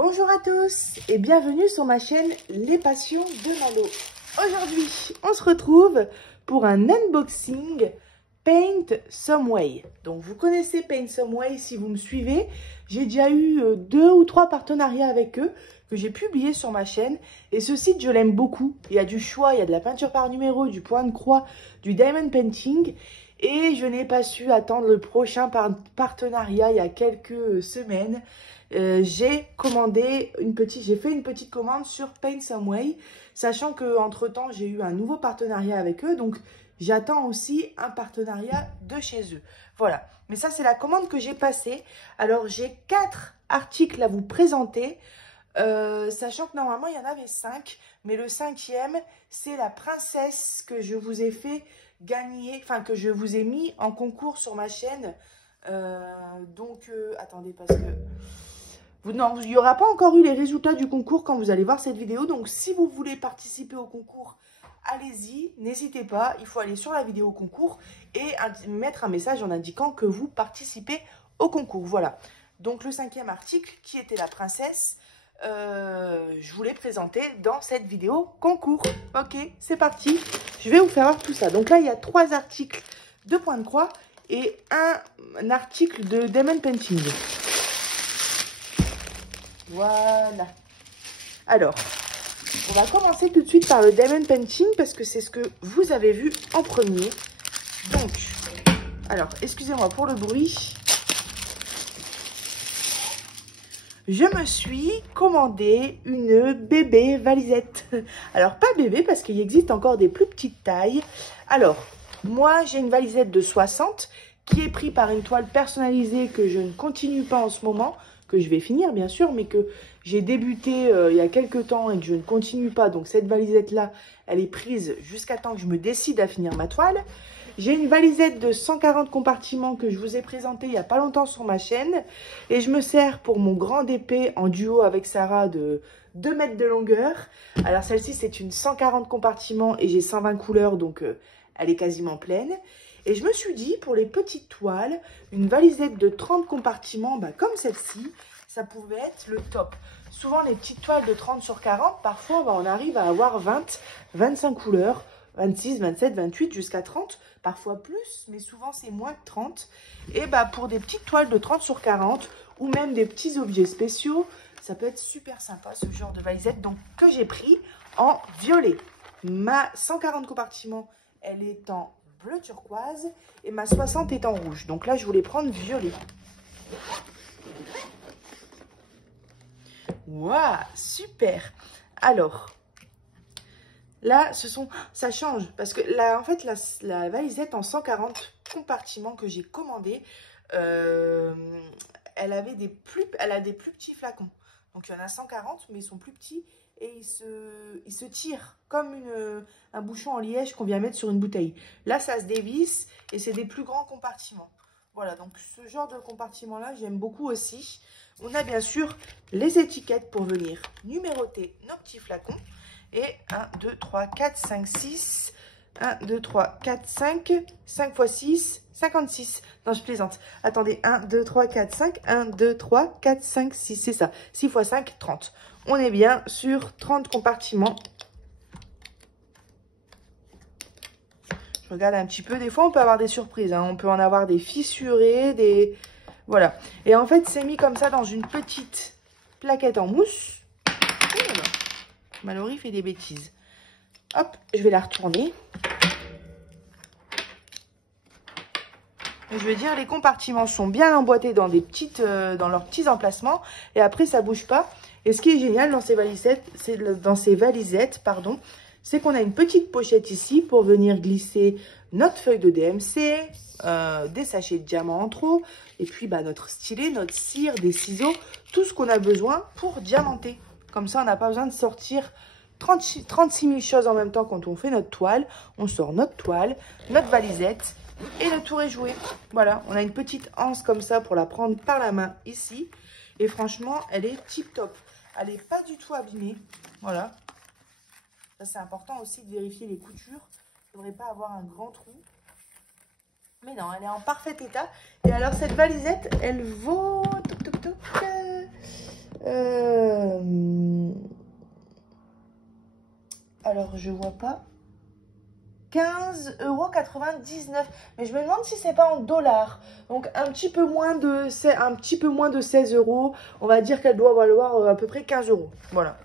Bonjour à tous et bienvenue sur ma chaîne Les Passions de Malo. Aujourd'hui, on se retrouve pour un unboxing Paint Some Way. Donc vous connaissez Paint Some Way si vous me suivez. J'ai déjà eu 2 ou 3 partenariats avec eux que j'ai publiés sur ma chaîne. Et ce site, je l'aime beaucoup. Il y a du choix, il y a de la peinture par numéro, du point de croix, du diamond painting. Et je n'ai pas su attendre le prochain partenariat il y a quelques semaines. J'ai fait une petite commande sur Paint Some Way, sachant que entre temps j'ai eu un nouveau partenariat avec eux, donc j'attends aussi un partenariat de chez eux. Voilà, mais ça c'est la commande que j'ai passée. Alors j'ai 4 articles à vous présenter, sachant que normalement il y en avait 5, mais le 5e c'est la princesse que je vous ai fait gagner, enfin que je vous ai mis en concours sur ma chaîne. Attendez parce que... Non, il n'y aura pas encore eu les résultats du concours quand vous allez voir cette vidéo. Donc, si vous voulez participer au concours, allez-y, n'hésitez pas. Il faut aller sur la vidéo concours et mettre un message en indiquant que vous participez au concours. Voilà. Donc, le 5e article, qui était la princesse, je vous l'ai présenté dans cette vidéo concours. Ok, c'est parti. Je vais vous faire voir tout ça. Donc là, il y a 3 articles de point de croix et un article de diamond painting. Voilà. Alors, on va commencer tout de suite par le diamond painting parce que c'est ce que vous avez vu en premier. Donc, alors, excusez-moi pour le bruit. Je me suis commandé une bébé valisette. Alors, pas bébé parce qu'il existe encore des plus petites tailles. Alors, moi, j'ai une valisette de 60 qui est prise par une toile personnalisée que je ne continue pas en ce moment, que je vais finir bien sûr, mais que j'ai débuté il y a quelques temps et que je ne continue pas. Donc cette valisette là, elle est prise jusqu'à temps que je me décide à finir ma toile. J'ai une valisette de 140 compartiments que je vous ai présentée il n'y a pas longtemps sur ma chaîne. Et je me sers pour mon grand épée en duo avec Sarah de 2 mètres de longueur. Alors celle-ci c'est une 140 compartiments et j'ai 120 couleurs, donc elle est quasiment pleine. Et je me suis dit, pour les petites toiles, une valisette de 30 compartiments, comme celle-ci, ça pouvait être le top. Souvent, les petites toiles de 30 sur 40, parfois, on arrive à avoir 20, 25 couleurs, 26, 27, 28, jusqu'à 30, parfois plus, mais souvent, c'est moins que 30. Et pour des petites toiles de 30 sur 40, ou même des petits objets spéciaux, ça peut être super sympa, ce genre de valisette, donc que j'ai pris en violet. Ma 140 compartiments, elle est en bleu turquoise et ma 60 est en rouge. Donc là, je voulais prendre violet. Waouh, super. Alors, là, ça change parce que là, en fait, la valisette en 140 compartiments que j'ai commandé, elle a des plus petits flacons. Donc, il y en a 140, mais ils sont plus petits. Et il se tire comme un bouchon en liège qu'on vient mettre sur une bouteille. Là, ça se dévisse et c'est des plus grands compartiments. Voilà, donc ce genre de compartiment-là, j'aime beaucoup aussi. On a bien sûr les étiquettes pour venir numéroter nos petits flacons. Et 1, 2, 3, 4, 5, 6. 1, 2, 3, 4, 5. 5 x 6, 56. Non, je plaisante. Attendez, 1, 2, 3, 4, 5. 1, 2, 3, 4, 5, 6. C'est ça. 6 x 5, 30. On est bien sur 30 compartiments. Je regarde un petit peu. Des fois, on peut avoir des surprises. On peut en avoir des fissurés, Voilà. Et en fait, c'est mis comme ça dans une petite plaquette en mousse. Mallory fait des bêtises. Hop, je vais la retourner. Je veux dire, les compartiments sont bien emboîtés dans leurs petits emplacements. Et après, ça bouge pas. Et ce qui est génial dans ces valisettes, c'est qu'on a une petite pochette ici pour venir glisser notre feuille de DMC, des sachets de diamants en trop, et puis notre stylet, notre cire, des ciseaux, tout ce qu'on a besoin pour diamanter. Comme ça, on n'a pas besoin de sortir 36 000 choses en même temps quand on fait notre toile. On sort notre toile, notre valisette, et le tour est joué. Voilà, on a une petite anse comme ça pour la prendre par la main ici. Et franchement, elle est tip top. Elle n'est pas du tout abîmée. Voilà. Ça, c'est important aussi de vérifier les coutures. Il ne devrait pas avoir un grand trou. Mais non, elle est en parfait état. Et alors, cette valisette, elle vaut... alors je vois pas, 15,99 €. Mais je me demande si c'est pas en dollars. Donc un petit peu moins de 16 €. On va dire qu'elle doit valoir à peu près 15 €. Voilà.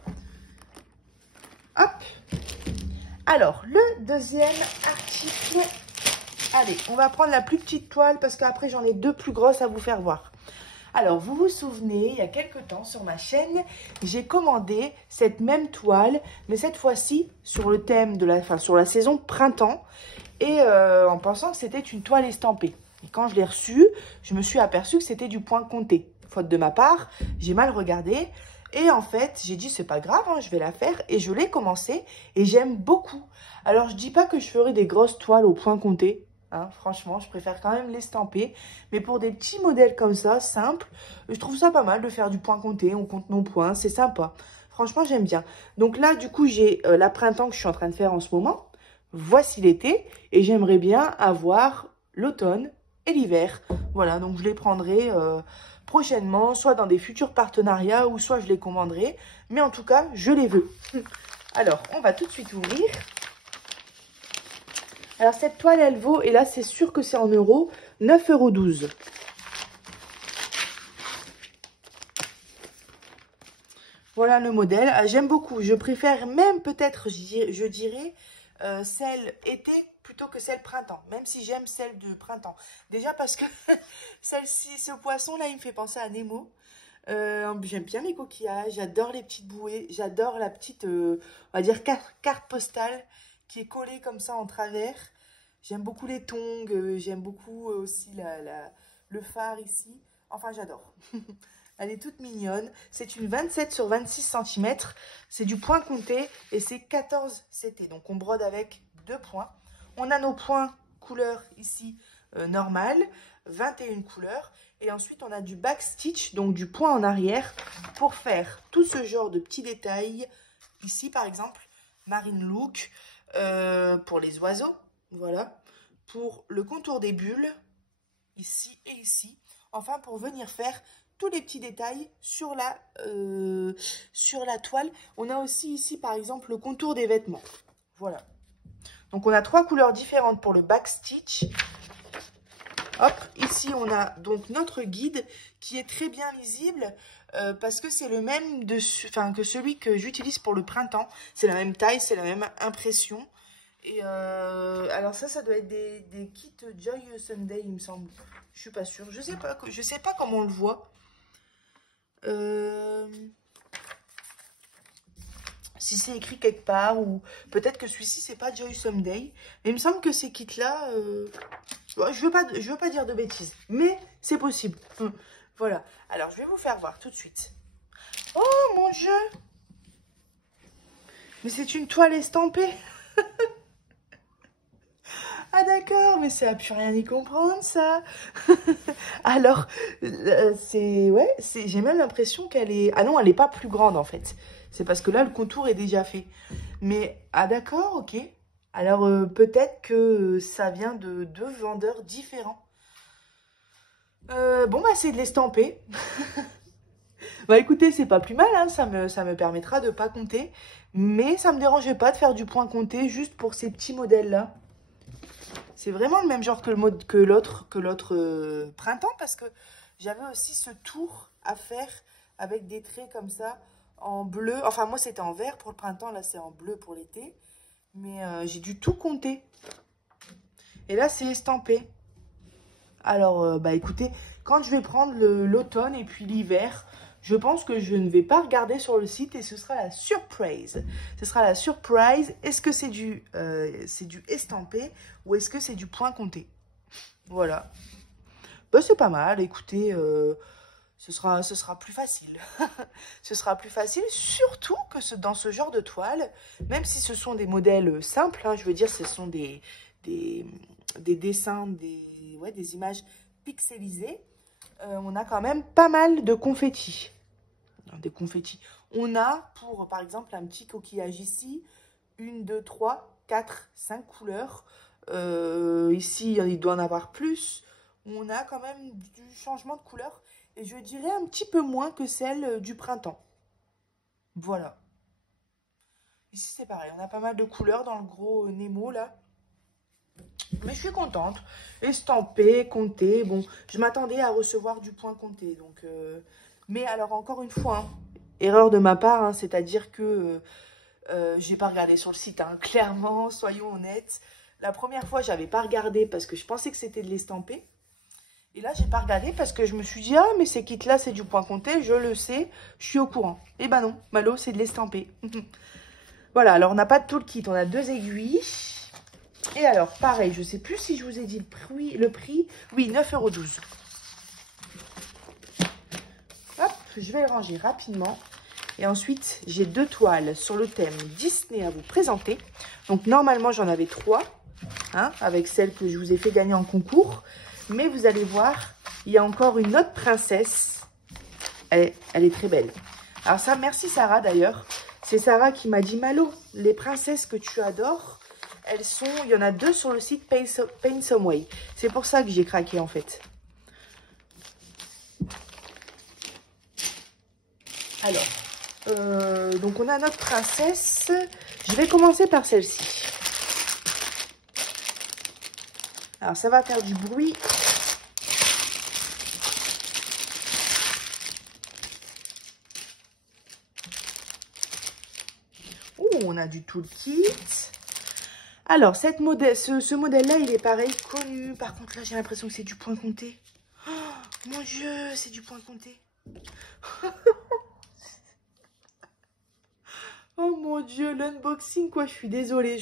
Hop. Alors, le deuxième article. Allez, on va prendre la plus petite toile parce qu'après j'en ai deux plus grosses à vous faire voir. Alors, vous vous souvenez, il y a quelques temps sur ma chaîne, j'ai commandé cette même toile, mais cette fois-ci sur le thème de sur la saison printemps, et en pensant que c'était une toile estampée. Et quand je l'ai reçue, je me suis aperçue que c'était du point compté. Faute de ma part, j'ai mal regardé. Et en fait, j'ai dit, c'est pas grave, hein, je vais la faire. Et je l'ai commencé et j'aime beaucoup. Alors, je dis pas que je ferai des grosses toiles au point compté. Hein, franchement, je préfère quand même l'estamper. Mais pour des petits modèles comme ça, simples, je trouve ça pas mal de faire du point compté. On compte nos points, c'est sympa. Franchement, j'aime bien. Donc là, du coup, j'ai la printemps que je suis en train de faire en ce moment. Voici l'été. Et j'aimerais bien avoir l'automne et l'hiver. Voilà, donc je les prendrai prochainement, soit dans des futurs partenariats, ou soit je les commanderai. Mais en tout cas, je les veux. Alors, on va tout de suite ouvrir. Alors, cette toile, elle vaut, et là, c'est sûr que c'est en euros, 9,12 €. Voilà le modèle. Ah, j'aime beaucoup. Je préfère même peut-être, je dirais, celle été plutôt que celle printemps. Même si j'aime celle de printemps. Déjà parce que celle-ci, ce poisson-là, il me fait penser à Nemo. J'aime bien les coquillages. J'adore les petites bouées. J'adore la petite, on va dire, carte postale qui est collée comme ça en travers. J'aime beaucoup les tongs. J'aime beaucoup aussi le phare ici. Enfin, j'adore. Elle est toute mignonne. C'est une 27 sur 26 cm. C'est du point compté et c'est 14 CT. Donc, on brode avec 2 points. On a nos points couleur ici normal, 21 couleurs. Et ensuite, on a du backstitch, donc du point en arrière, pour faire tout ce genre de petits détails. Ici, par exemple, marine look pour les oiseaux. Voilà. Pour le contour des bulles, ici et ici. Enfin, pour venir faire tous les petits détails sur la toile. On a aussi ici, par exemple, le contour des vêtements. Voilà. Donc, on a 3 couleurs différentes pour le backstitch. Hop, ici, on a donc notre guide qui est très bien lisible parce que c'est le même que celui que j'utilise pour le printemps. C'est la même taille, c'est la même impression. Et alors ça doit être des kits Joy Sunday, il me semble. Je suis pas sûre. Je sais pas comment on le voit. Si c'est écrit quelque part, ou peut-être que celui-ci c'est pas Joy Someday. Mais il me semble que ces kits-là, je veux pas dire de bêtises, mais c'est possible. Voilà. Alors je vais vous faire voir tout de suite. Oh mon Dieu! Mais c'est une toile estampée. Ah d'accord, mais ça n'a plus rien y comprendre ça. Alors, j'ai même l'impression qu'elle est... Ah non, elle n'est pas plus grande en fait. C'est parce que là, le contour est déjà fait. Mais, ah d'accord, ok. Alors, peut-être que ça vient de deux vendeurs différents. Bon, bah c'est de l'estamper. Bah écoutez, c'est pas plus mal, hein, ça me permettra de pas compter. Mais ça me dérangeait pas de faire du point compté juste pour ces petits modèles-là. C'est vraiment le même genre que l'autre printemps parce que j'avais aussi ce tour à faire avec des traits comme ça en bleu. Enfin, moi, c'était en vert pour le printemps. Là, c'est en bleu pour l'été. Mais j'ai dû tout compter. Et là, c'est estampé. Alors, bah écoutez, quand je vais prendre l'automne et puis l'hiver, je pense que je ne vais pas regarder sur le site et ce sera la surprise. Ce sera la surprise. Est-ce que c'est du estampé ou est-ce que c'est du point compté? Voilà. Bah, c'est pas mal. Écoutez, ce sera plus facile. Ce sera plus facile, surtout que dans ce genre de toile, même si ce sont des modèles simples, hein, je veux dire, ce sont des dessins, des images pixelisées, on a quand même pas mal de confettis. Des confettis. On a, pour par exemple, un petit coquillage ici, 1, 2, 3, 4, 5 couleurs. Ici, il doit en avoir plus. On a quand même du changement de couleur. Et je dirais un petit peu moins que celle du printemps. Voilà. Ici, c'est pareil. On a pas mal de couleurs dans le gros Nemo, là. Mais je suis contente. Estampé, compté. Bon, je m'attendais à recevoir du point compté. Donc, mais alors, encore une fois, hein, erreur de ma part, hein, c'est-à-dire que j'ai pas regardé sur le site. Hein, clairement, soyons honnêtes. La première fois, j'avais pas regardé parce que je pensais que c'était de l'estampé. Et là, j'ai pas regardé parce que je me suis dit, ah, mais ces kits-là, c'est du point compté. Je le sais, je suis au courant. Et ben non, Malo, c'est de l'estampé. Voilà, alors on n'a pas de tout le kit. On a 2 aiguilles. Et alors, pareil, je ne sais plus si je vous ai dit le prix. Oui, 9,12 €. Hop, je vais le ranger rapidement. Et ensuite, j'ai 2 toiles sur le thème Disney à vous présenter. Donc, normalement, j'en avais 3, hein, avec celle que je vous ai fait gagner en concours. Mais vous allez voir, il y a encore une autre princesse. Elle est très belle. Alors ça, merci Sarah d'ailleurs. C'est Sarah qui m'a dit, Malo, les princesses que tu adores, elles sont, il y en a 2 sur le site Paint Some Way. C'est pour ça que j'ai craqué en fait. Alors, donc on a notre princesse. Je vais commencer par celle-ci. Alors ça va faire du bruit. Ouh, on a du toolkit. Alors, ce modèle-là, il est pareil, connu. Par contre, là, j'ai l'impression que c'est du point compté. Oh, mon Dieu, c'est du point compté. Oh mon Dieu, l'unboxing, quoi. Je suis désolée,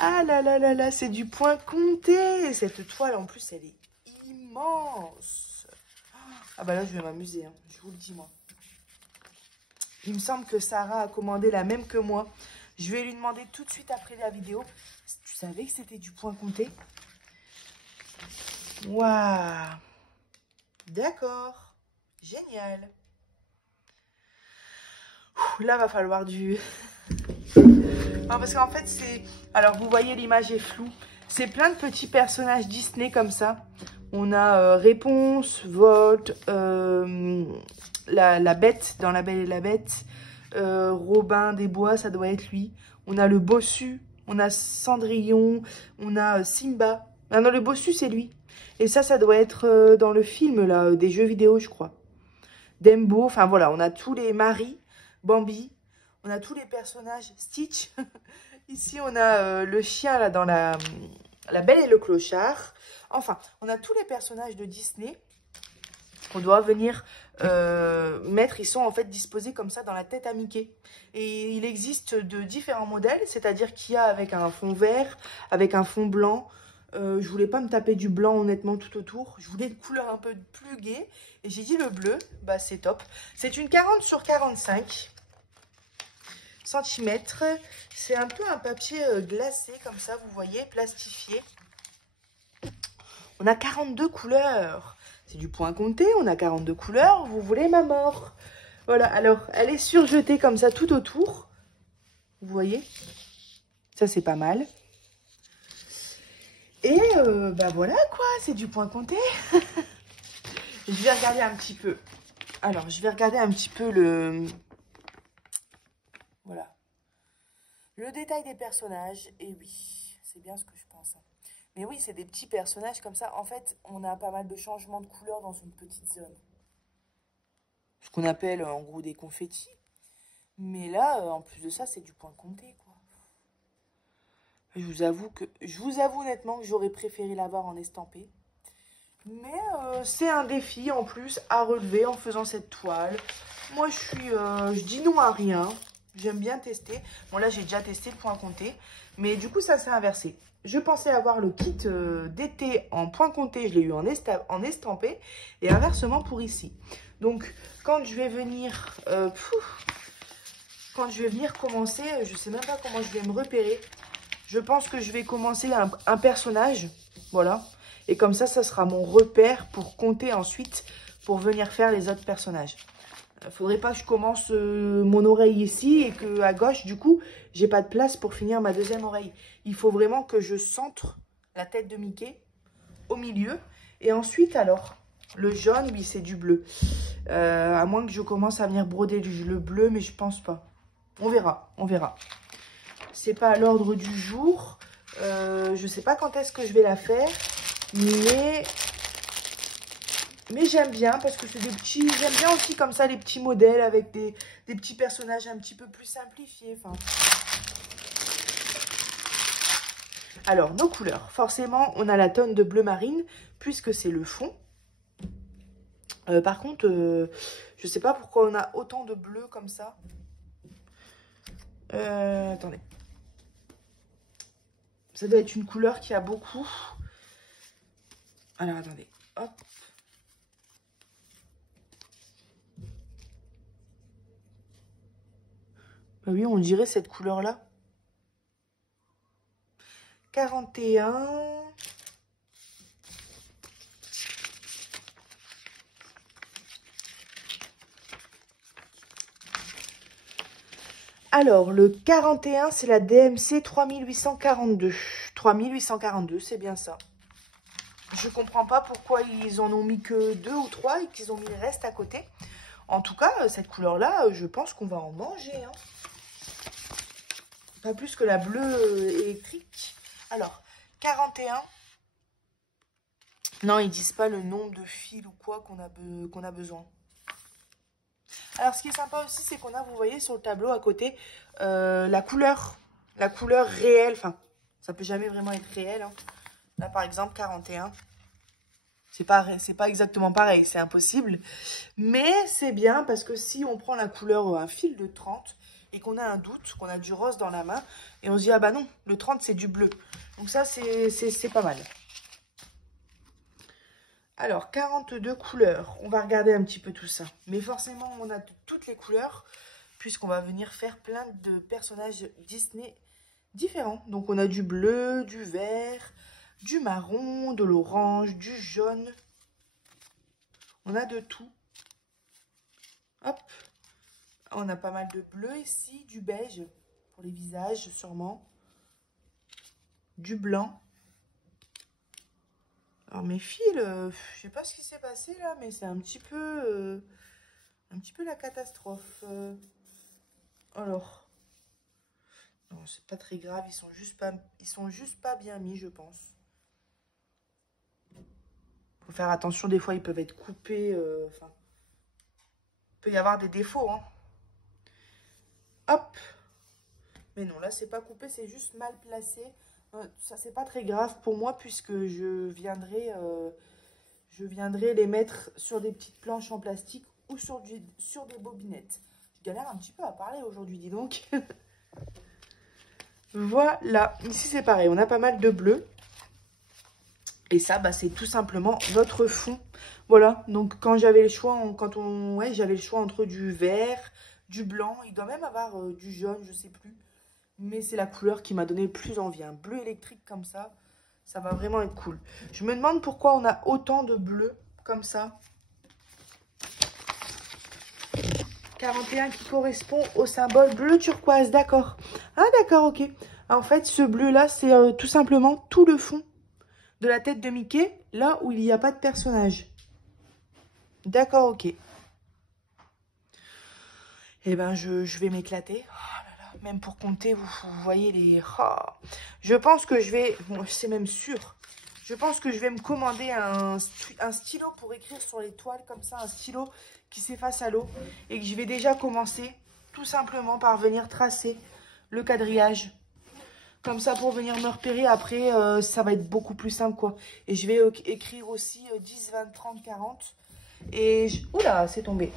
Ah là là là là, c'est du point compté. Cette toile, en plus, elle est immense. Ah bah là, je vais m'amuser, hein. Je vous le dis, moi. Il me semble que Sarah a commandé la même que moi. Je vais lui demander tout de suite après la vidéo. Tu savais que c'était du point compté? Waouh! D'accord. Génial. Ouh, là, va falloir du... Non, parce qu'en fait, c'est... Alors, vous voyez, l'image est floue. C'est plein de petits personnages Disney comme ça. On a Réponse, Volt, la bête dans La Belle et la Bête. Robin des Bois, ça doit être lui. On a le bossu, on a Cendrillon, on a Simba. Ah non, le bossu, c'est lui. Et ça doit être dans le film, là, des jeux vidéo, je crois. Dembo, enfin voilà, on a tous les Marie, Bambi, on a tous les personnages, Stitch. Ici, on a le chien, là, dans la Belle et le Clochard. Enfin, on a tous les personnages de Disney qu'on doit venir mettre. Ils sont en fait disposés comme ça dans la tête à Mickey. Et il existe de différents modèles, c'est-à-dire qu'il y a avec un fond vert, avec un fond blanc. Je voulais pas me taper du blanc honnêtement tout autour. Je voulais une couleur un peu plus gaie. Et j'ai dit le bleu, bah c'est top. C'est une 40 sur 45 cm. C'est un peu un papier glacé comme ça, vous voyez, plastifié. On a 42 couleurs. C'est du point compté, on a 42 couleurs. Vous voulez ma mort? Voilà, alors, elle est surjetée comme ça tout autour. Vous voyez? Ça, c'est pas mal. Et, bah voilà, quoi, c'est du point compté. Je vais regarder un petit peu. Alors, je vais regarder un petit peu le... Voilà. Le détail des personnages. Et oui, c'est bien ce que je pense. Mais oui, c'est des petits personnages comme ça. En fait, on a pas mal de changements de couleurs dans une petite zone. Ce qu'on appelle en gros des confettis. Mais là, en plus de ça, c'est du point compté, quoi. Je vous avoue honnêtement que j'aurais préféré l'avoir en estampé. Mais c'est un défi en plus à relever en faisant cette toile. Moi, je dis non à rien. J'aime bien tester. Bon, là, j'ai déjà testé le point compté. Mais du coup, ça s'est inversé. Je pensais avoir le kit d'été en point compté. Je l'ai eu en estampé. Et inversement pour ici. Donc, quand je vais venir... commencer, je ne sais même pas comment je vais me repérer. Je pense que je vais commencer un personnage. Voilà. Et comme ça sera mon repère pour compter ensuite, pour venir faire les autres personnages. Il ne faudrait pas que je commence mon oreille ici et qu'à gauche, du coup, j'ai pas de place pour finir ma deuxième oreille. Il faut vraiment que je centre la tête de Mickey au milieu. Et ensuite, alors, Le jaune, oui, c'est du bleu. À moins que je commence à venir broder le bleu, mais je pense pas. On verra, on verra. C'est pas à l'ordre du jour. Je sais pas quand est-ce que je vais la faire. Mais j'aime bien parce que c'est des petits... J'aime bien aussi comme ça les petits modèles avec des petits personnages un petit peu plus simplifiés. Enfin... Alors, nos couleurs. Forcément, on a la tonne de bleu marine puisque c'est le fond. Par contre, je sais pas pourquoi on a autant de bleu comme ça. Attendez. Ça doit être une couleur qui a beaucoup. Alors, attendez. Hop. Bah oui, on dirait cette couleur-là. 41. Alors, le 41, c'est la DMC 3842. 3842, c'est bien ça. Je comprends pas pourquoi ils en ont mis que 2 ou 3 et qu'ils ont mis le reste à côté. En tout cas, cette couleur-là, je pense qu'on va en manger. Hein. Pas plus que la bleue électrique. Alors, 41. Non, ils disent pas le nombre de fils ou quoi qu'on a besoin. Alors, ce qui est sympa aussi, c'est qu'on a, vous voyez, sur le tableau à côté, la couleur réelle. Enfin, ça peut jamais vraiment être réel. Hein. Là, par exemple, 41. C'est pas exactement pareil, c'est impossible. Mais c'est bien parce que si on prend la couleur, un fil de 30, et qu'on a un doute, qu'on a du rose dans la main, et on se dit, ah bah non, le 30, c'est du bleu. Donc ça, c'est pas mal. Alors, 42 couleurs. On va regarder un petit peu tout ça. Mais forcément, on a toutes les couleurs, puisqu'on va venir faire plein de personnages Disney différents. Donc, on a du bleu, du vert, du marron, de l'orange, du jaune. On a de tout. Hop. On a pas mal de bleu ici, du beige pour les visages sûrement. Du blanc. Alors mes fils, je sais pas ce qui s'est passé là, mais c'est un petit peu la catastrophe. Alors, non, c'est pas très grave, ils sont juste pas bien mis, je pense. Faut faire attention, des fois ils peuvent être coupés. Enfin, il peut y avoir des défauts, hein. Hop. Mais non, là c'est pas coupé, c'est juste mal placé. Ça c'est pas très grave pour moi puisque je viendrai les mettre sur des petites planches en plastique ou sur des bobinettes. Je galère un petit peu à parler aujourd'hui, dis donc. Voilà, ici c'est pareil, on a pas mal de bleu. Et ça, bah, c'est tout simplement notre fond. Voilà, donc quand j'avais le choix, j'avais le choix entre du vert, du blanc, il doit même avoir du jaune, je sais plus. Mais c'est la couleur qui m'a donné le plus envie. Un bleu électrique comme ça va vraiment être cool. Je me demande pourquoi on a autant de bleu comme ça. 41 qui correspond au symbole bleu turquoise, d'accord. Ah d'accord, ok. En fait, ce bleu-là, c'est tout simplement tout le fond de la tête de Mickey, là où il n'y a pas de personnage. D'accord, ok. Eh ben, je vais m'éclater. Même pour compter, vous voyez les... Oh. Je pense que je vais... Bon, c'est même sûr. Je pense que je vais me commander un stylo pour écrire sur les toiles, comme ça, un stylo qui s'efface à l'eau. Et que je vais déjà commencer, tout simplement, par venir tracer le quadrillage. Comme ça, pour venir me repérer, après, ça va être beaucoup plus simple, quoi. Et je vais écrire aussi 10, 20, 30, 40. Et... Oula, c'est tombé.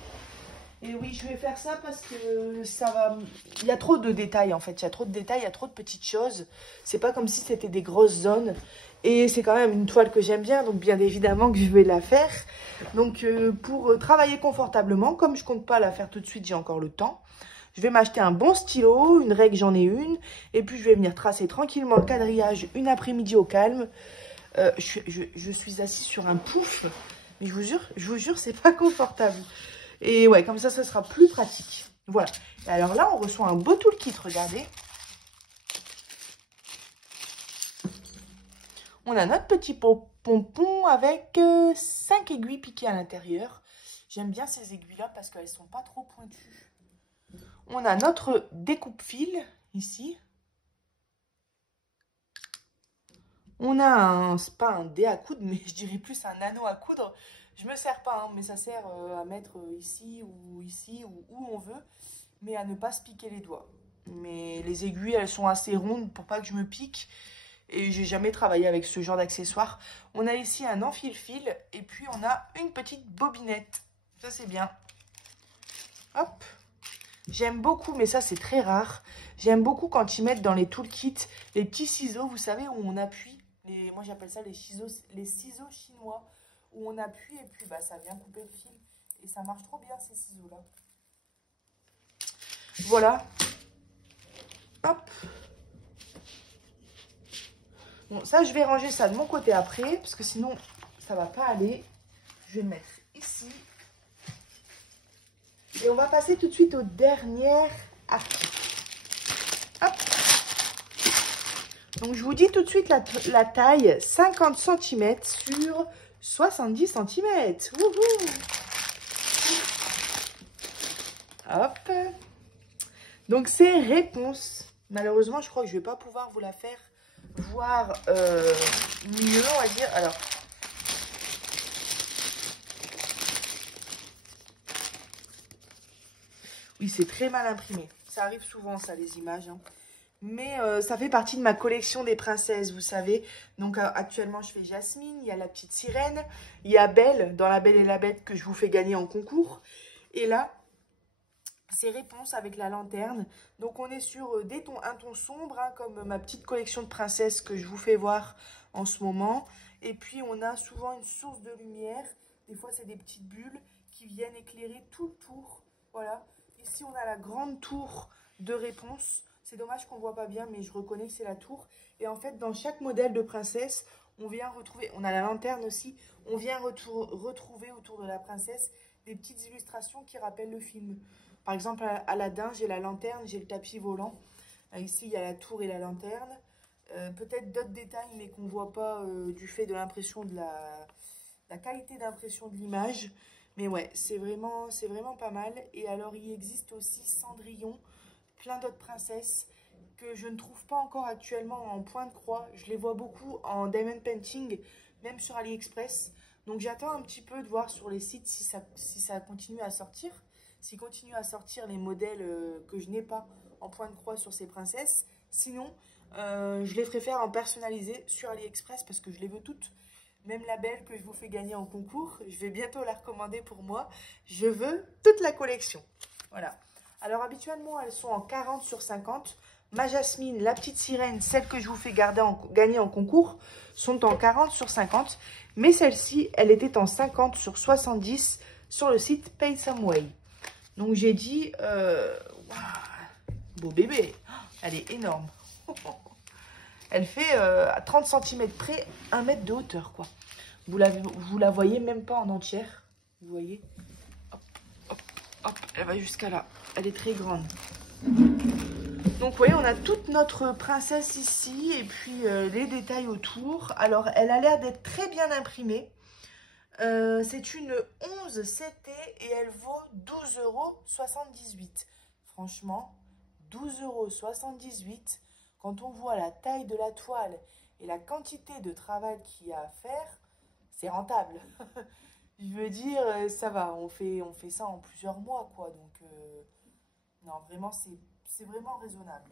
Et oui, je vais faire ça parce que ça va... Il y a trop de détails, en fait. Il y a trop de détails, il y a trop de petites choses. C'est pas comme si c'était des grosses zones. Et c'est quand même une toile que j'aime bien. Donc, bien évidemment que je vais la faire. Donc, pour travailler confortablement, comme je compte pas la faire tout de suite, j'ai encore le temps. Je vais m'acheter un bon stylo, une règle, j'en ai une. Et puis, je vais venir tracer tranquillement le quadrillage une après-midi au calme. Je suis assise sur un pouf. Mais je vous jure, c'est pas confortable. Et ouais, comme ça sera plus pratique. Voilà. Et alors là, on reçoit un beau toolkit, regardez. On a notre petit pompon avec 5 aiguilles piquées à l'intérieur. J'aime bien ces aiguilles-là parce qu'elles ne sont pas trop pointues. On a notre découpe-fil ici. On a c'est pas un dé à coudre, mais je dirais plus un anneau à coudre. Je me sers pas, hein, mais ça sert à mettre ici ou où on veut, mais à ne pas se piquer les doigts. Mais les aiguilles, elles sont assez rondes pour pas que je me pique. Et j'ai jamais travaillé avec ce genre d'accessoire. On a ici un enfile-fil et puis on a une petite bobinette. Ça, c'est bien. Hop. J'aime beaucoup, mais ça, c'est très rare. J'aime beaucoup quand ils mettent dans les toolkits les petits ciseaux, vous savez, où on appuie. Moi, j'appelle ça les ciseaux chinois, où on appuie et puis bah, ça vient couper le fil. Et ça marche trop bien, ces ciseaux-là. Voilà. Hop. Bon, ça, je vais ranger ça de mon côté après, parce que sinon, ça va pas aller. Je vais le mettre ici. Et on va passer tout de suite aux dernières articles. Hop. Donc, je vous dis tout de suite la taille, 50 cm sur 70 cm. Wouhou! Hop. Donc, c'est réponse. Malheureusement, je crois que je ne vais pas pouvoir vous la faire voir mieux, on va dire. Alors, oui, c'est très mal imprimé. Ça arrive souvent, ça, les images. Hein. Mais ça fait partie de ma collection des princesses, vous savez. Donc, actuellement, je fais Jasmine. Il y a la petite sirène. Il y a Belle, dans La Belle et la Bête, que je vous fais gagner en concours. Et là, c'est Réponse avec la lanterne. Donc, on est sur un ton sombre, hein, comme ma petite collection de princesses que je vous fais voir en ce moment. Et puis, on a souvent une source de lumière. Des fois, c'est des petites bulles qui viennent éclairer tout le tour. Voilà. Ici, on a la grande tour de Réponse. C'est dommage qu'on ne voit pas bien, mais je reconnais que c'est la tour. Et en fait, dans chaque modèle de princesse, on vient retrouver, on a la lanterne aussi, on vient retrouver autour de la princesse des petites illustrations qui rappellent le film. Par exemple, à Aladdin, j'ai la lanterne, j'ai le tapis volant. Ici, il y a la tour et la lanterne. Peut-être d'autres détails, mais qu'on ne voit pas du fait de l'impression de la qualité d'impression de l'image. Mais ouais, c'est vraiment pas mal. Et alors, il existe aussi Cendrillon, plein d'autres princesses que je ne trouve pas encore actuellement en point de croix. Je les vois beaucoup en diamond painting, même sur AliExpress. Donc j'attends un petit peu de voir sur les sites si ça continue à sortir. S'ils continuent à sortir les modèles que je n'ai pas en point de croix sur ces princesses. Sinon, je les ferai faire en personnalisé sur AliExpress parce que je les veux toutes. Même la Belle que je vous fais gagner en concours, je vais bientôt la recommander pour moi. Je veux toute la collection. Voilà. Alors, habituellement, elles sont en 40 sur 50. Ma Jasmine, la petite sirène, celle que je vous fais gagner en concours, sont en 40 sur 50. Mais celle-ci, elle était en 50 sur 70 sur le site Pay Some Way. Donc, j'ai dit, beau bébé, elle est énorme. Elle fait à 30 cm près 1 mètre de hauteur, quoi. Vous la voyez même pas en entière. Vous voyez? Hop, hop, hop, elle va jusqu'à là. Elle est très grande. Donc, vous voyez, on a toute notre princesse ici. Et puis, les détails autour. Alors, elle a l'air d'être très bien imprimée. C'est une 11 CT et elle vaut 12,78 €. Franchement, 12,78 €. Quand on voit la taille de la toile et la quantité de travail qu'il y a à faire, c'est rentable. Je veux dire, ça va, on fait ça en plusieurs mois, quoi. Donc, non, vraiment, c'est vraiment raisonnable.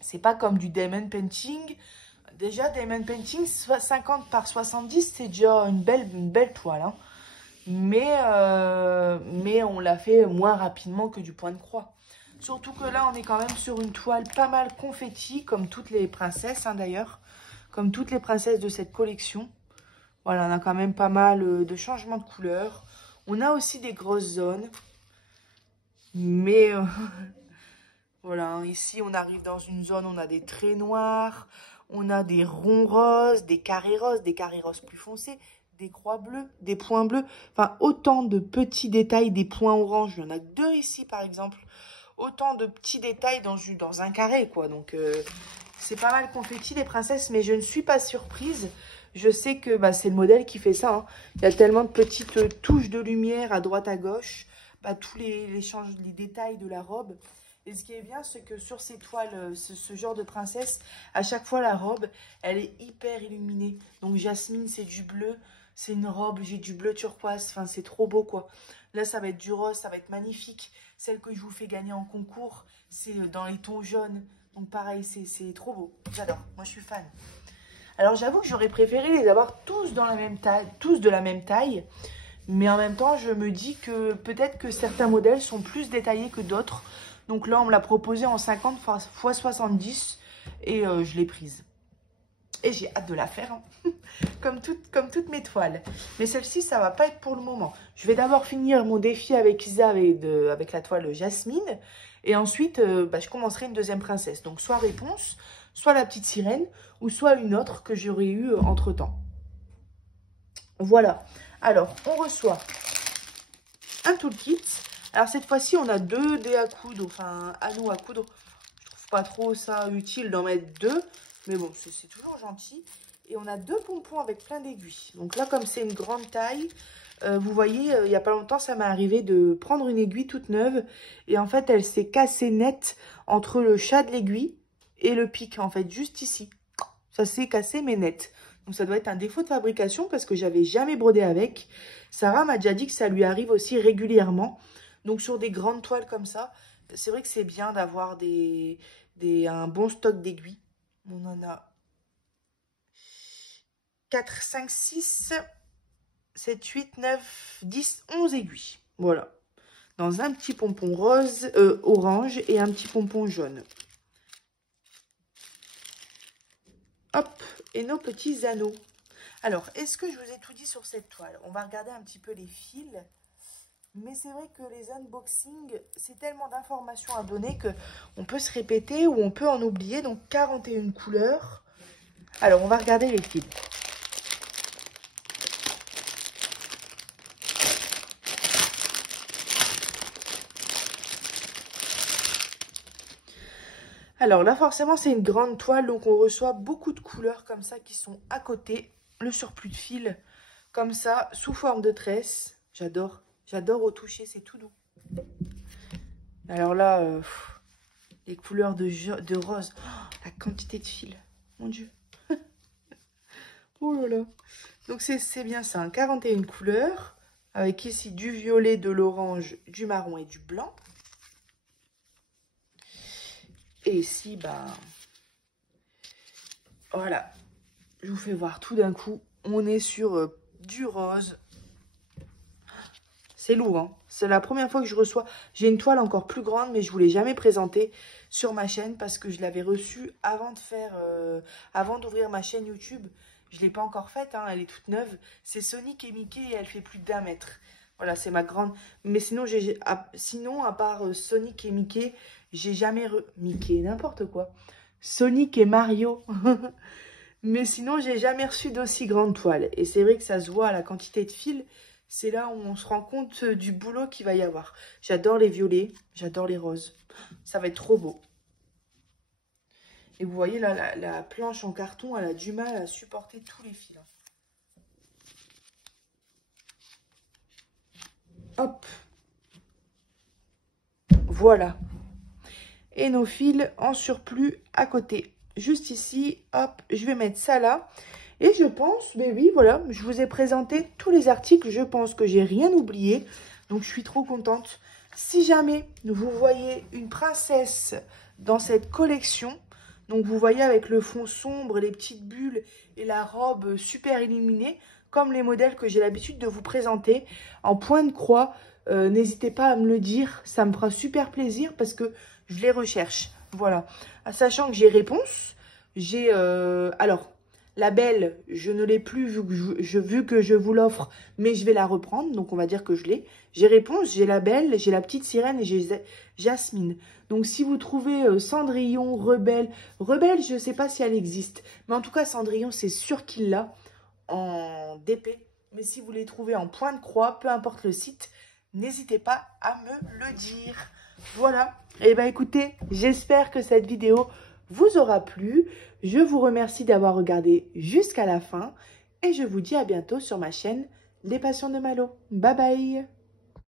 C'est pas comme du diamond painting. Déjà, diamond painting, 50 par 70, c'est déjà une belle toile. Hein. Mais on l'a fait moins rapidement que du point de croix. Surtout que là, on est quand même sur une toile pas mal confetti, comme toutes les princesses, hein, d'ailleurs. Comme toutes les princesses de cette collection. Voilà, on a quand même pas mal de changements de couleurs. On a aussi des grosses zones. Mais, voilà, hein, ici, on arrive dans une zone, on a des traits noirs. On a des ronds roses, des carrés roses plus foncés, des croix bleues, des points bleus. Enfin, autant de petits détails, des points orange. Il y en a 2 ici, par exemple. Autant de petits détails dans un carré, quoi. Donc, C'est pas mal confetti les princesses, mais je ne suis pas surprise. Je sais que bah, c'est le modèle qui fait ça. Hein. Il y a tellement de petites touches de lumière à droite à gauche. Bah, tous les détails de la robe. Et ce qui est bien, c'est que sur ces toiles, ce genre de princesse, à chaque fois la robe, elle est hyper illuminée. Donc Jasmine, c'est du bleu. C'est une robe, j'ai du bleu turquoise. Enfin, c'est trop beau quoi. Là, ça va être du rose, ça va être magnifique. Celle que je vous fais gagner en concours, c'est dans les tons jaunes. Donc pareil, c'est trop beau. J'adore. Moi, je suis fan. Alors, j'avoue que j'aurais préféré les avoir tous dans la même taille, tous de la même taille. Mais en même temps, je me dis que peut-être que certains modèles sont plus détaillés que d'autres. Donc là, on me l'a proposé en 50 x 70 et je l'ai prise. Et j'ai hâte de la faire, hein. comme toutes mes toiles. Mais celle-ci, ça va pas être pour le moment. Je vais d'abord finir mon défi avec Isa avec la toile Jasmine. Et ensuite, bah, je commencerai une deuxième princesse. Donc soit Réponse, soit la petite sirène, ou soit une autre que j'aurais eue entre-temps. Voilà. Alors, on reçoit un toolkit. Alors, cette fois-ci, on a 2 dés à coudre, enfin, anneaux à coudre. Je trouve pas trop ça utile d'en mettre 2, mais bon, c'est toujours gentil. Et on a 2 pompons avec plein d'aiguilles. Donc là, comme c'est une grande taille, vous voyez, il n'y a pas longtemps, ça m'est arrivé de prendre une aiguille toute neuve. Et en fait, elle s'est cassée net entre le chat de l'aiguille et le pic, en fait, juste ici. Ça s'est cassé, mais net. Donc, ça doit être un défaut de fabrication parce que j'avais jamais brodé avec. Sarah m'a déjà dit que ça lui arrive aussi régulièrement. Donc, sur des grandes toiles comme ça, c'est vrai que c'est bien d'avoir un bon stock d'aiguilles. On en a 4, 5, 6, 7, 8, 9, 10, 11 aiguilles. Voilà. Dans un petit pompon rose, orange et un petit pompon jaune. Hop, et nos petits anneaux. Alors, est-ce que je vous ai tout dit sur cette toile? On va regarder un petit peu les fils. Mais c'est vrai que les unboxings, c'est tellement d'informations à donner qu'on peut se répéter ou on peut en oublier. Donc, 41 couleurs. Alors, on va regarder les fils. Alors là, forcément, c'est une grande toile, donc on reçoit beaucoup de couleurs comme ça qui sont à côté. Le surplus de fil, comme ça, sous forme de tresse. J'adore, j'adore au toucher, c'est tout doux. Alors là, les couleurs de rose. Oh, la quantité de fil, mon Dieu. Oh là là. Donc c'est bien ça, hein, 41 couleurs, avec ici du violet, de l'orange, du marron et du blanc. Et ici, bah, voilà, je vous fais voir tout d'un coup. On est sur du rose. C'est lourd, hein. C'est la première fois que je reçois. J'ai une toile encore plus grande, mais je ne vous l'ai jamais présentée sur ma chaîne parce que je l'avais reçue avant d'ouvrir ma chaîne YouTube. Je ne l'ai pas encore faite, hein, elle est toute neuve. C'est Sonic et Mickey et elle fait plus d'1 mètre. Voilà, c'est ma grande. Mais sinon, à part Sonic et Mickey, j'ai jamais Mickey, n'importe quoi. Sonic et Mario. Mais sinon, j'ai jamais reçu d'aussi grande toile. Et c'est vrai que ça se voit à la quantité de fils. C'est là où on se rend compte du boulot qu'il va y avoir. J'adore les violets, j'adore les roses. Ça va être trop beau. Et vous voyez là, la planche en carton, elle a du mal à supporter tous les fils. Hop. Voilà. Et nos fils en surplus à côté. Juste ici, hop, je vais mettre ça là. Et je pense, mais oui, voilà, je vous ai présenté tous les articles. Je pense que j'ai rien oublié. Donc, je suis trop contente. Si jamais vous voyez une princesse dans cette collection, donc vous voyez avec le fond sombre, les petites bulles et la robe super illuminée, comme les modèles que j'ai l'habitude de vous présenter, en point de croix, n'hésitez pas à me le dire. Ça me fera super plaisir parce que je les recherche. Voilà. Sachant que j'ai Réponse. J'ai... alors... La belle, je ne l'ai plus vu que je vous l'offre, mais je vais la reprendre. Donc, on va dire que je l'ai. J'ai Réponse, j'ai la belle, j'ai la petite sirène et j'ai Jasmine. Donc, si vous trouvez Cendrillon, Rebelle, je ne sais pas si elle existe. Mais en tout cas, Cendrillon, c'est sûr qu'il l'a en DP. Mais si vous les trouvez en point de croix, peu importe le site, n'hésitez pas à me le dire. Voilà. Et bien, écoutez, j'espère que cette vidéo vous aura plu. Je vous remercie d'avoir regardé jusqu'à la fin et je vous dis à bientôt sur ma chaîne Les Passions de Malo. Bye bye!